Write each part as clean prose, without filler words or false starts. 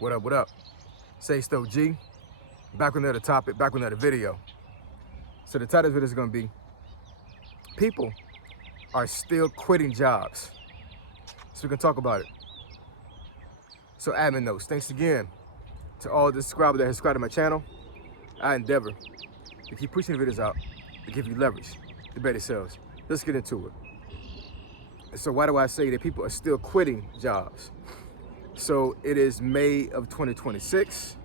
What up, what up? Say Stowe G, back with another topic, back with another video. So the title of the video is gonna be, people are still quitting jobs. So we can talk about it. So admin notes, thanks again to all the subscribers that have subscribed to my channel. I endeavor to keep pushing the videos out to give you leverage to better sales. Let's get into it. So why do I say that people are still quitting jobs? So it is May of 2026.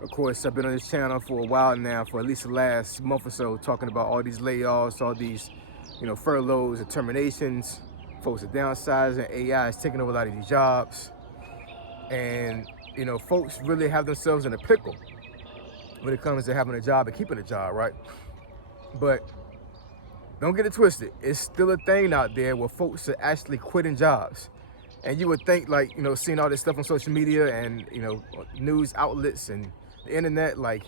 Of course, I've been on this channel for a while now, for at least the last month or so, talking about all these layoffs, all these, furloughs and terminations. Folks are downsizing, AI is taking over a lot of these jobs. And, folks really have themselves in a pickle when it comes to having a job and keeping a job, right? But don't get it twisted. It's still a thing out there where folks are actually quitting jobs. And you would think, like, seeing all this stuff on social media and, news outlets and the internet, like,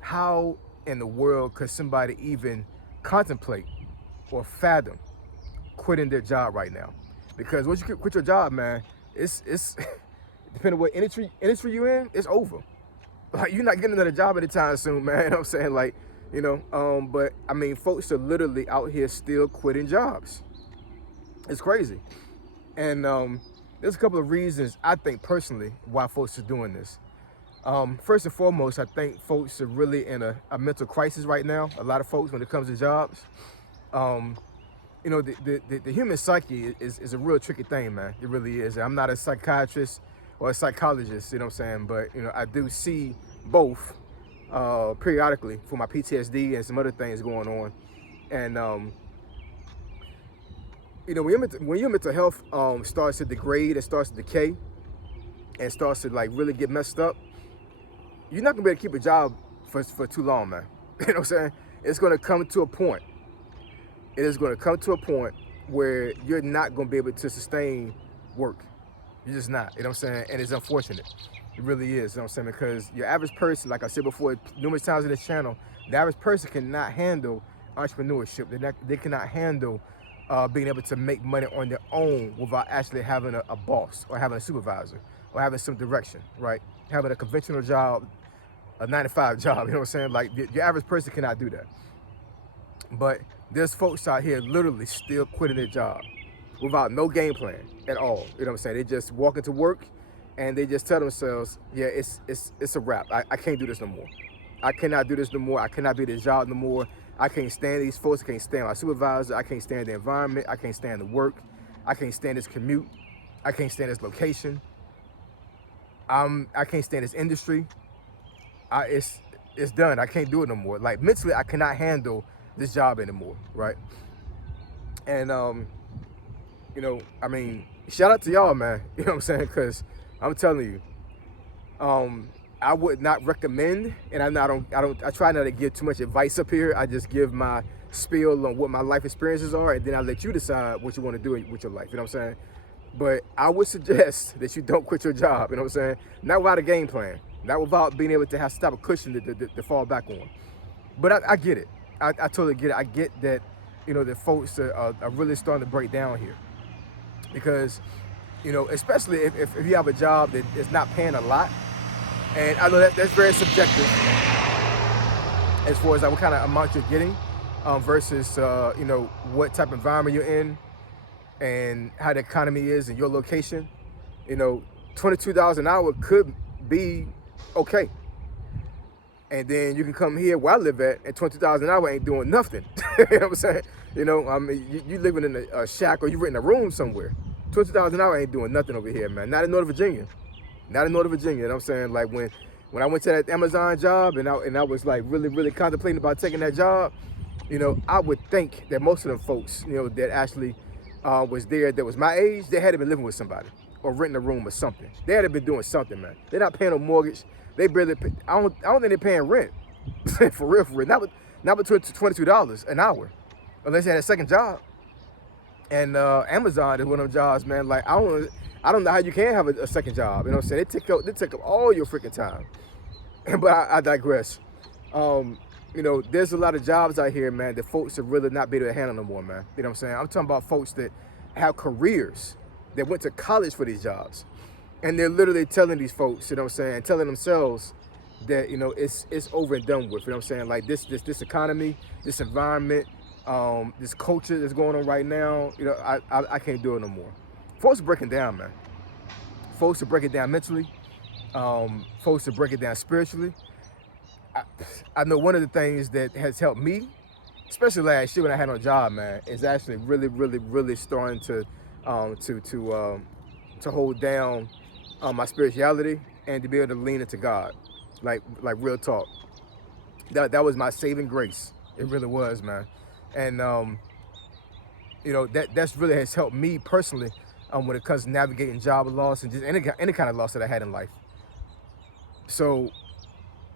how in the world could somebody even contemplate or fathom quitting their job right now? Because once you quit your job, man, it's depending on what industry you're in, it's over. Like, you're not getting another job anytime soon, man. You know what I'm saying? Like, but I mean, folks are literally out here still quitting jobs. It's crazy. And there's a couple of reasons, I think, personally, why folks are doing this. First and foremost, I think folks are really in a mental crisis right now. A lot of folks, when it comes to jobs. The human psyche is a real tricky thing, man. It really is. I'm not a psychiatrist or a psychologist, you know what I'm saying? But, I do see both periodically for my PTSD and some other things going on. And, when your mental health starts to degrade and starts to decay and starts to, like, really get messed up, you're not gonna be able to keep a job for too long, man. You know what I'm saying? It's gonna come to a point. It is gonna come to a point where you're not gonna be able to sustain work. You're just not, you know what I'm saying? And it's unfortunate. It really is, you know what I'm saying? Because your average person, like I said before numerous times in this channel, the average person cannot handle entrepreneurship. They cannot handle being able to make money on their own without actually having a boss or having a supervisor or having some direction, right? Having a conventional job, a 9-to-5 job, you know what I'm saying? Like, the average person cannot do that. But there's folks out here literally still quitting their job without no game plan at all. You know what I'm saying? They just walk into work and they just tell themselves, yeah, it's a wrap. I can't do this no more. I cannot do this no more. I cannot be this job no more. I can't stand these folks. I can't stand my supervisor. I can't stand the environment. I can't stand the work. I can't stand this commute. I can't stand this location. I can't stand this industry. It's done. I can't do it no more. Like, mentally, I cannot handle this job anymore, right? And I mean, shout out to y'all, man. You know what I'm saying? Because I'm telling you, I would not recommend, and I try not to give too much advice up here. I just give my spiel on what my life experiences are, and then I let you decide what you want to do with your life. You know what I'm saying? But I would suggest that you don't quit your job. You know what I'm saying? Not without a game plan, not without being able to have a cushion to fall back on. But I get it. I totally get it. I get that, that folks are really starting to break down here, because, especially if you have a job that is not paying a lot. And I know that's very subjective as far as like what kind of amount you're getting versus, what type of environment you're in and how the economy is in your location. $22 an hour could be okay. And then you can come here where I live at, and $22 an hour ain't doing nothing. You know what I'm saying? I mean, you living in a shack or you renting a room somewhere. $22 an hour ain't doing nothing over here, man. Not in Northern Virginia. Not in Northern Virginia. You know what I'm saying? Like, when I went to that Amazon job and I was like really contemplating about taking that job, I would think that most of them folks, that actually was there, that was my age, they had to been living with somebody or renting a room or something. They had to been doing something, man. They're not paying no mortgage. They barely pay, I don't think they're paying rent. For real. Not between $22 an hour, unless they had a second job. And Amazon is one of them jobs, man. Like, I don't know how you can have a second job. You know what I'm saying? They take up all your freaking time. But I digress. There's a lot of jobs out here, man, that folks are really not be able to handle no more, man. You know what I'm saying? I'm talking about folks that have careers, that went to college for these jobs. And they're literally telling these folks, you know what I'm saying, telling themselves that, you know, it's over and done with. You know what I'm saying? Like this economy, this environment, this culture that's going on right now, you know, I can't do it no more. Folks are breaking down, man. Folks are breaking down mentally. Folks are breaking down spiritually. I, I know one of the things that has helped me, especially last year when I had no job, man, is actually really starting to hold down my spirituality and to be able to lean into God, like real talk. That was my saving grace. It really was, man. And you know, that's really has helped me personally when it comes to navigating job loss and just any kind of loss that I had in life. So,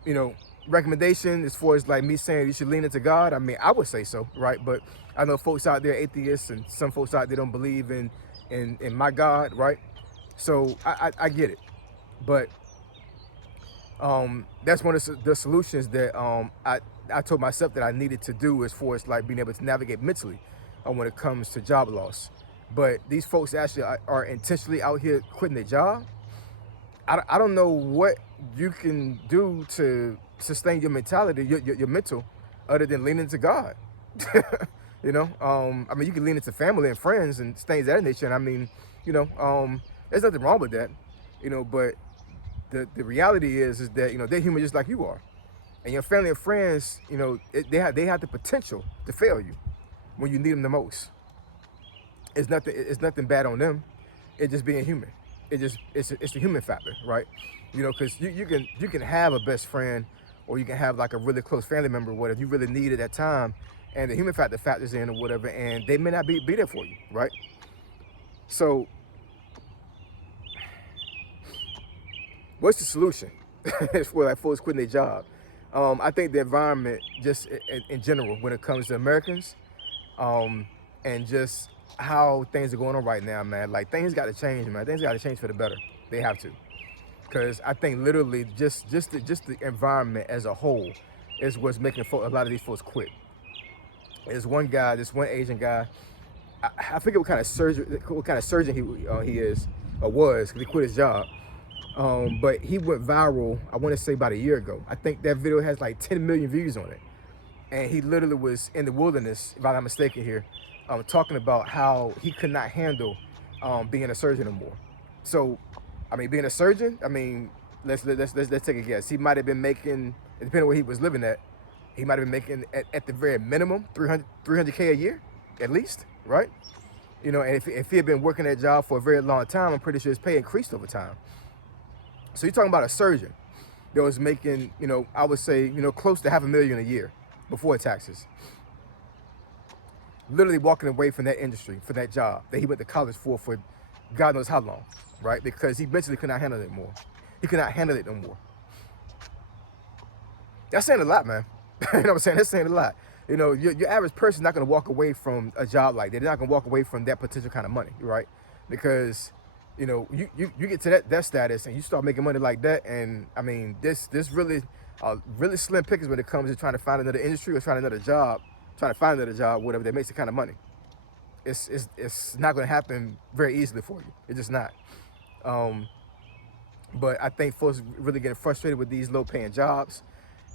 you know, recommendation as far as like me saying you should lean into God, I mean, I would say so, right? But I know folks out there atheists and some folks out there don't believe in my God, right? So I get it. But that's one of the solutions that I told myself that I needed to do as far as like being able to navigate mentally when it comes to job loss. But these folks actually are intentionally out here quitting their job. I don't know what you can do to sustain your mentality, your mental, other than leaning to God. You know, I mean, you can lean into family and friends and things of that nature. And I mean, you know, there's nothing wrong with that, you know, but the reality is that, you know, they're human just like you are. And your family and friends, you know, they have the potential to fail you when you need them the most. It's nothing bad on them. It's just being human. It's the human factor, right? You know, because you can have a best friend, or you can have like a really close family member, whatever you really need at that time, and the human factor factors in or whatever, and they may not be there for you, right? So, what's the solution for like folks quitting their job? I think the environment, just in general, when it comes to Americans, and just how things are going on right now, man. Like, things got to change, man. Things got to change for the better. They have to, because I think literally just the environment as a whole is what's making a lot of these folks quit. There's one guy, this one Asian guy. I forget what kind of surgeon he is or was, because he quit his job. But he went viral, I want to say about a year ago. I think that video has like 10 million views on it. And he literally was in the wilderness, if I'm not mistaken here, talking about how he could not handle being a surgeon anymore. So, I mean, being a surgeon, I mean, let's take a guess. He might have been making, depending on where he was living at, he might have been making at the very minimum 300K a year, at least, right? You know, and if he had been working that job for a very long time, I'm pretty sure his pay increased over time. So you're talking about a surgeon that was making, you know, I would say, you know, close to $500,000 a year before taxes. Literally walking away from that industry, for that job that he went to college for God knows how long, right? Because he mentally could not handle it more. He could not handle it no more. That's saying a lot, man. You know what I'm saying? That's saying a lot. You know, your average person's not going to walk away from a job like that. They're not going to walk away from that potential kind of money, right? Because, you know, you get to that status and you start making money like that, and I mean, this really slim pickings when it comes to trying to find another industry or trying to find another job, whatever, that makes the kind of money. It's not going to happen very easily for you. It's just not. But I think folks really getting frustrated with these low-paying jobs,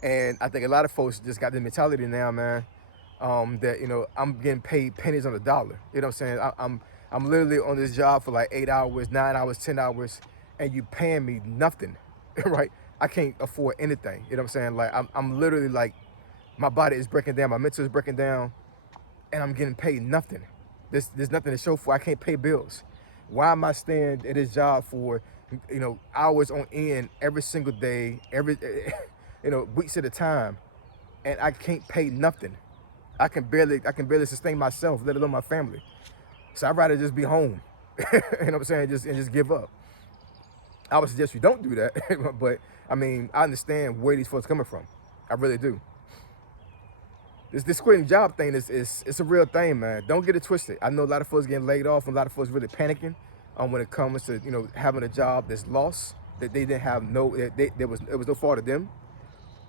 and I think a lot of folks just got the mentality now, man, that, you know, I'm getting paid pennies on the dollar. You know what I'm saying? I'm literally on this job for like 8 hours, 9 hours, 10 hours, and you paying me nothing, right? I can't afford anything. You know what I'm saying? Like, I'm literally like, my body is breaking down, my mental is breaking down, and I'm getting paid nothing. There's nothing to show for. I can't pay bills. Why am I staying at this job for, you know, hours on end every single day, you know, weeks at a time, and I can't pay nothing? I can barely sustain myself, let alone my family. So I'd rather just be home. You know what I'm saying? Just give up. I would suggest you don't do that. But I mean, I understand where these folks are coming from. I really do. This quitting job thing is a real thing, man. Don't get it twisted. I know a lot of folks getting laid off, and a lot of folks really panicking when it comes to, you know, having a job that's lost, that they didn't have it was no fault of them.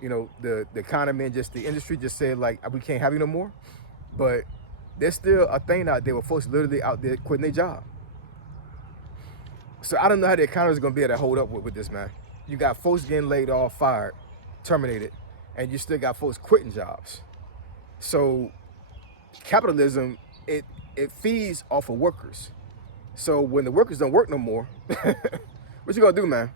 You know, the economy and just the industry just said, like, we can't have you no more. But there's still a thing out there where folks literally out there quitting their job. So I don't know how the economy is going to be able to hold up with this, man. You got folks getting laid off, fired, terminated, and you still got folks quitting jobs. So capitalism, it feeds off of workers. So when the workers don't work no more, what you gonna do, man?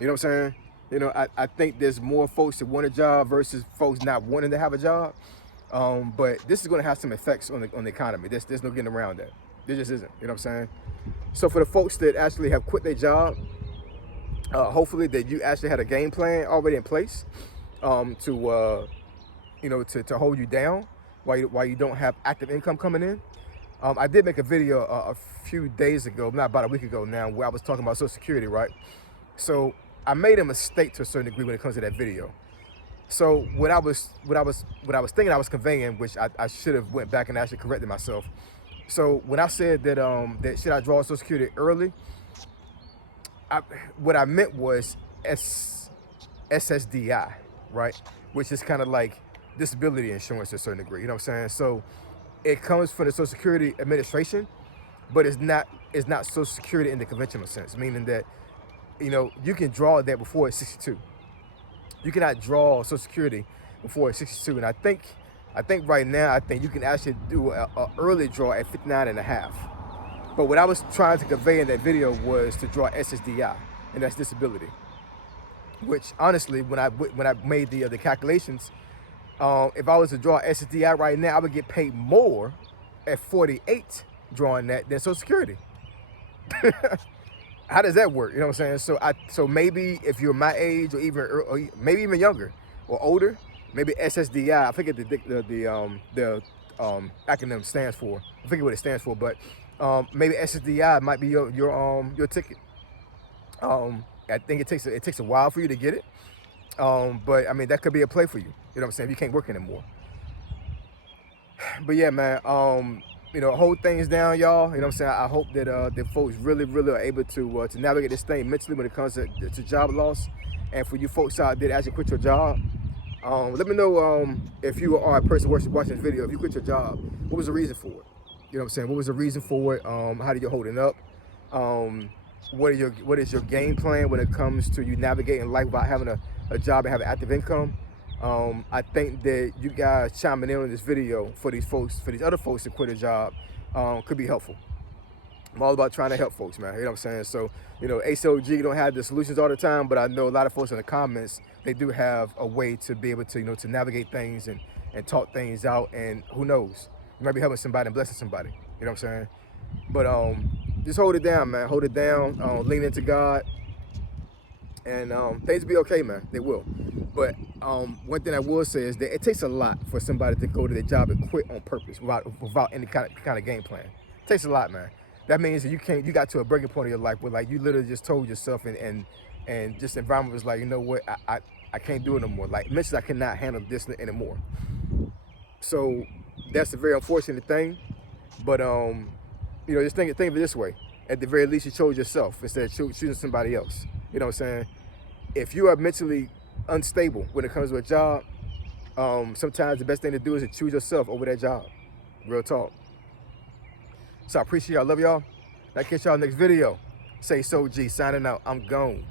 You know what I'm saying? You know, I think there's more folks that want a job versus folks not wanting to have a job. But this is gonna have some effects on the economy. There's no getting around that. There just isn't. You know what I'm saying? So for the folks that actually have quit their job, hopefully that you actually had a game plan already in place to hold you down while you don't have active income coming in. I did make a video a few days ago, not about a week ago now, where I was talking about Social Security, right? So I made a mistake to a certain degree when it comes to that video. So what I was thinking I was conveying, which I should have went back and actually corrected myself. So when I said that that should I draw Social Security early, what I meant was SSDI, right? Which is kind of like disability insurance to a certain degree. You know what I'm saying? So it comes from the Social Security Administration, but it's not Social Security in the conventional sense, meaning that, you know, you can draw that before it's 62. You cannot draw Social Security before it's 62. And I think right now, I think you can actually do a early draw at 59 and a half. But what I was trying to convey in that video was to draw SSDI, and that's disability. Which honestly, when I made the calculations, if I was to draw SSDI right now, I would get paid more at 48 drawing that than Social Security. How does that work? You know what I'm saying? So maybe if you're my age or maybe even younger or older, maybe SSDI. I forget the acronym stands for. I forget what it stands for, but maybe SSDI might be your ticket. I think it takes a while for you to get it. But I mean, that could be a play for you. You know what I'm saying? If you can't work anymore. But yeah, man, you know, hold things down, y'all. You know what I'm saying? I hope that that folks really are able to navigate this thing mentally when it comes to job loss. And for you folks out there that actually quit your job, let me know if you are a person watching this video, if you quit your job, what was the reason for it? You know what I'm saying? What was the reason for it? How did you hold it up? What is your game plan when it comes to you navigating life without having a job and having active income? I think that you guys chiming in on this video for these other folks to quit a job, could be helpful. I'm all about trying to help folks, man. You know what I'm saying? So, you know, ACOG don't have the solutions all the time, but I know a lot of folks in the comments, they do have a way to be able to, you know, to navigate things and talk things out. And who knows, you might be helping somebody and blessing somebody. You know what I'm saying? But just hold it down, man. Hold it down. Lean into God, and things will be okay, man. They will. But one thing I will say is that it takes a lot for somebody to go to their job and quit on purpose without any kind of game plan. It takes a lot, man. That means that you got to a breaking point of your life where, like, you literally just told yourself and just the environment was like, you know what, I can't do it no more. Like, mentally, I cannot handle this anymore. So that's a very unfortunate thing. But you know, just think of it this way. At the very least, you chose yourself instead of choosing somebody else. You know what I'm saying? If you are mentally unstable when it comes to a job, sometimes the best thing to do is to choose yourself over that job. Real talk. So I appreciate y'all. Love y'all. I'll catch y'all next video. Say So G, signing out. I'm gone.